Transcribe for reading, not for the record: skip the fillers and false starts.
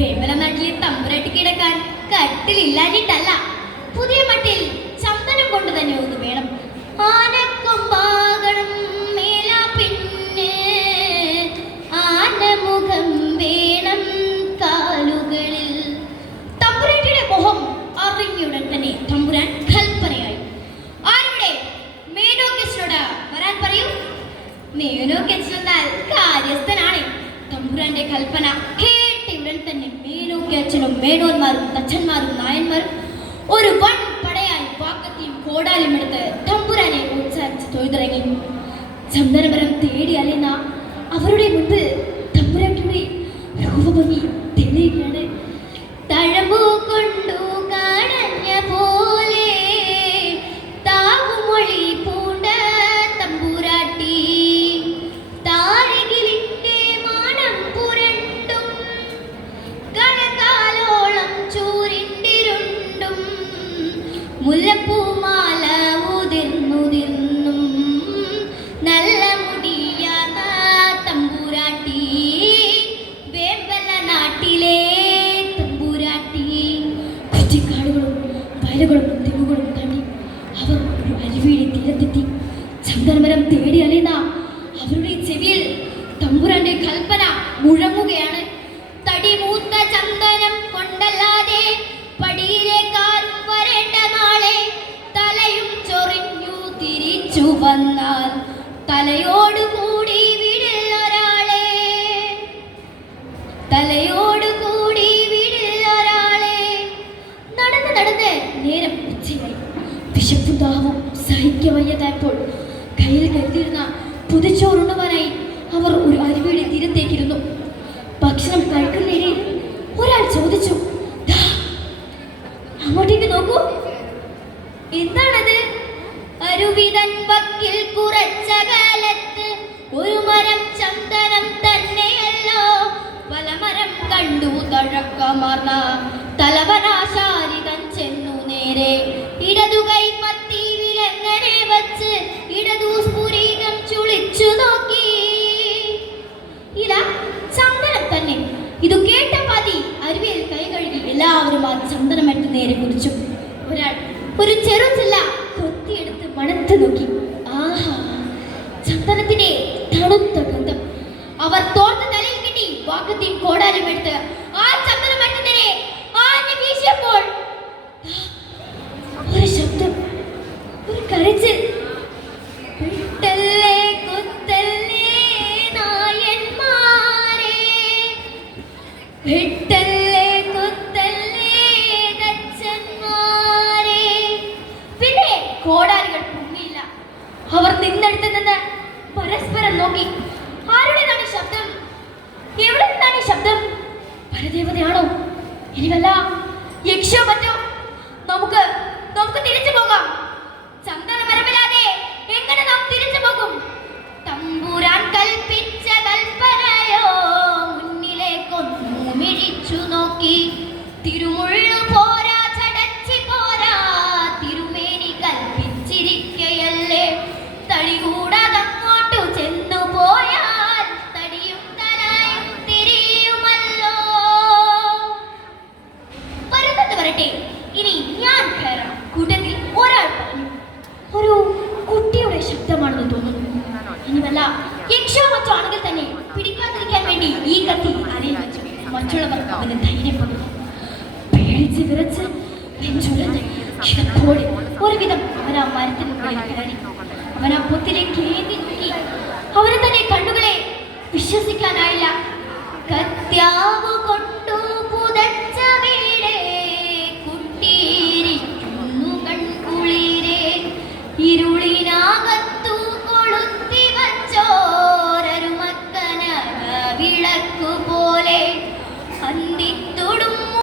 വേമ്പലനാട്ടിലെ തമ്പുരാട്ടി കിടക്കാൻ കട്ടിലില്ലാഞ്ഞിട്ടല്ല, പുതിയ മട്ടിൽ ചന്ദനം കൊണ്ട് തന്നെ ഒന്ന് വേണം. ആനക്കൊമ്പാകണം മേല പിന്നെ ആനമുഖം വേണം കാലുകളിൽ. തമ്പുരാട്ടിയുടെ മോഹം അറിഞ്ഞുടൻ തന്നെ തമ്പുരാൻ കൽപ്പനയായി. ആരുടെ? മേനോക്കച്ചനോട് വരാൻ പറയൂ. മേനോക്കച്ചനെന്നാൽ കാര്യസ്ഥനാണ്. തമ്പുരാന്റെ കൽപ്പന കേട്ടിവിടെ തന്നെ മേനോക്കച്ചനും മേനോന്മാരും തച്ചന്മാരും നായന്മാരും ഒരു വൻ പടയായി വാക്കത്തിയും കോടാലും എടുത്ത് തമ്പുരാനെ ഉത്സാഹിച്ച് തൊഴുതിറങ്ങി. ചന്ദനമരം തേടി അലയുന്ന അവരുടെ മുൻപിൽ തമ്പുരാട്ടിയുടെ രൂപഭംഗി തെളിയുകയാണ്. തഴമ്പു കൊണ്ടു കാണഞ്ഞ പോലെ താവുമൊഴി പൂണ്ട തമ്പുരാട്ടി താരികിലിന്റെ മാനം പുരണ്ടും കണക്കാലോളം ചൂരിണ്ടിരുണ്ടും മുല്ലപ്പൂമാല ഉതിർന്നുതിർന്നും നല്ല മുടിയാത തമ്പുരാട്ടി വേമ്പലനാട്ടിലെ തമ്പുരാട്ടി. കുറ്റിക്കാടുകളും വയലുകളും തെങ്ങുകളും താണ്ടി അവർ ഒരു അരുവിയുടെ തീരത്തെത്തി. ചന്ദനമരം തേടി അലയുന്ന അവരുടെ ചെവിയിൽ തമ്പുരാന്റെ കൽപ്പന മുഴങ്ങുകയാണ്. തടിമൂത്ത ചന്ദനം കൊണ്ടല്ലാതെ പടിയിലേക്കാരും വരേണ്ട നാളെ തലയും ചൊറിഞ്ഞു തിരിച്ചു വന്നാൽ തലയോടുകൂടി വിടില്ലൊരാളെ, തലയോടുകൂടി വിടില്ലൊരാളെ. നടന്ന് നടന്ന് നേരം ഉച്ചയായി. വിശപ്പും ദാഹവും സഹിക്കവയ്യതായപ്പോൾ കയ്യിൽ കരുതിയിരുന്ന പുതുച്ചോറുണ്ണുവാനായി അവർ ഒരു അരുവിയുടെ തീരത്തേക്കിരുന്നു. ഭക്ഷണം കഴിക്കുന്നതിനിടയിൽ ഒരാൾ ചോദിച്ചു, അങ്ങോട്ടേക്ക് നോക്കൂ. എന്താണത്? അരുവിതൻ വക്കിൽ കുറച്ചകലത്ത് ഒരു മരം ചന്ദനം തന്നെയല്ലോ. പലമരം കണ്ടു തഴക്കമാർന്ന തലവനാശാരിതൻ ചെന്നു നേരെ ഇടതുകൈ പത്തി വിലങ്ങനെ വച്ച് ഇടതു സ്ഫുരീകം ചുളിച്ചു നോക്കി. ഇല്ല, ചന്ദനം തന്നെ. ഇത് കേട്ട പതി അരുവിയിൽ കൈ കഴുകി എല്ലാവരും ആ ചന്ദനം എടുത്ത് നേരെ കുറിച്ചു. ഒരാൾ ഒരു ചെറുചില്ല കൊത്തിയെടുത്ത് മണത്ത് നോക്കി. ആഹാ, ചന്ദനത്തിന്റെ തണുത്ത ഗന്ധം. അവർ തോർത്ത തലയിൽ കിട്ടി വാക്കത്തെയും കോടാലും എടുത്ത് ആ ചന്ദനം എടുത്ത് നേരെ ആഞ്ഞു വീശിയപ്പോൾ ഒരു ശബ്ദം, ഒരു കരച്ചിൽ. വിട്ടല്ലേ കുത്തല്ലേ നായന്മാരെ, വിട്ടല്ലേ കുത്തല്ലേ തച്ചന്മാരെ. പിന്നെ കോടാലികൾ പൊങ്ങിയില്ല. അവർ നിന്നെടുത്ത് നിന്ന് പരസ്പരം നോക്കി. ആരുടേതാണ് ശബ്ദം? എവിടെ നിന്നാണ് ഈ ശബ്ദം? പരദേവതയാണോ? ഇനി വല്ല യക്ഷോ മറ്റോ? നമുക്ക് തിരിച്ചു പോകാം. ചന്ദനമരമില്ലാതെ എങ്ങനെ നാം തിരിച്ചു പോകും? തമ്പുരാൻ കൽപ്പിച്ച കൽപ്പനയോ മുന്നിലേക്കൊന്നു മിഴിച്ചു നോക്കി. തിരുമുള്ളു പോരാ, ചടച്ചി പോരാ, തിരുമേനി കൽപ്പിച്ചിരിക്കയല്ലേ. തടി കൂടാതങ്ങോട്ടു ചെന്നു പോയാൽ തടിയും തലയും തിരിയുമല്ലോ. വരുന്നത് വരട്ടെ, ഇനി ഞാൻ കയറാം. കൂട്ടത്തിൽ ഒരാൾ പറഞ്ഞു, ഒരു കുട്ടിയുടെ ശബ്ദമാണെന്ന് തോന്നുന്നു. ഇനി വല്ല യക്ഷോ മറ്റോ ആണെങ്കിൽ തന്നെ പിടിക്കാതിരിക്കാൻ വേണ്ടി ഈ കത്തി അരയിൽ വെച്ചു. മറ്റുള്ളവർ അവന് ധൈര്യപ്പെടുന്നു. പേടിച്ച് വിറച്ച് നെഞ്ചുടഞ്ഞ് കിടപ്പോടെ ഒരുവിധം അവൻ ആ മരത്തിന് മുകളിൽ കയറി. അവൻ ആ പൊത്തിലേക്ക് ഏന്തി നോക്കി. അവന് തന്നെ കണ്ണുകളെ വിശ്വസിക്കാനായില്ല. കത്യാവു കൊണ്ടു പുതച്ച